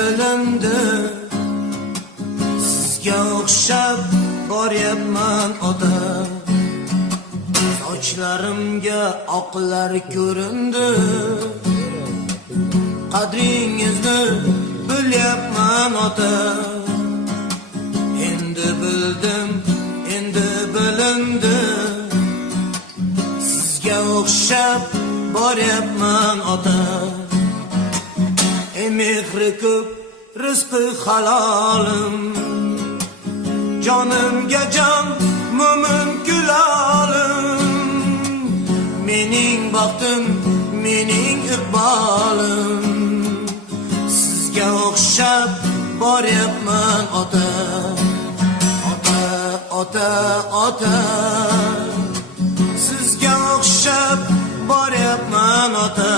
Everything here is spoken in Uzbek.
bilindi, sizga o'xshab boryapman ota. Sochlarimga oqlar ko'rindi, qadringizni bilyapman ota. Endi bildim, endi bilindi, sizga o'xshab boryapman ota. Mehri ko'p, rizqi halolim, jonimga jon, mo'min kulolim. Mening baxtim, mening iqbolim, sizga o'xshab boryapman ota. Ota, ota, ota, sizga o'xshab boryapman ota.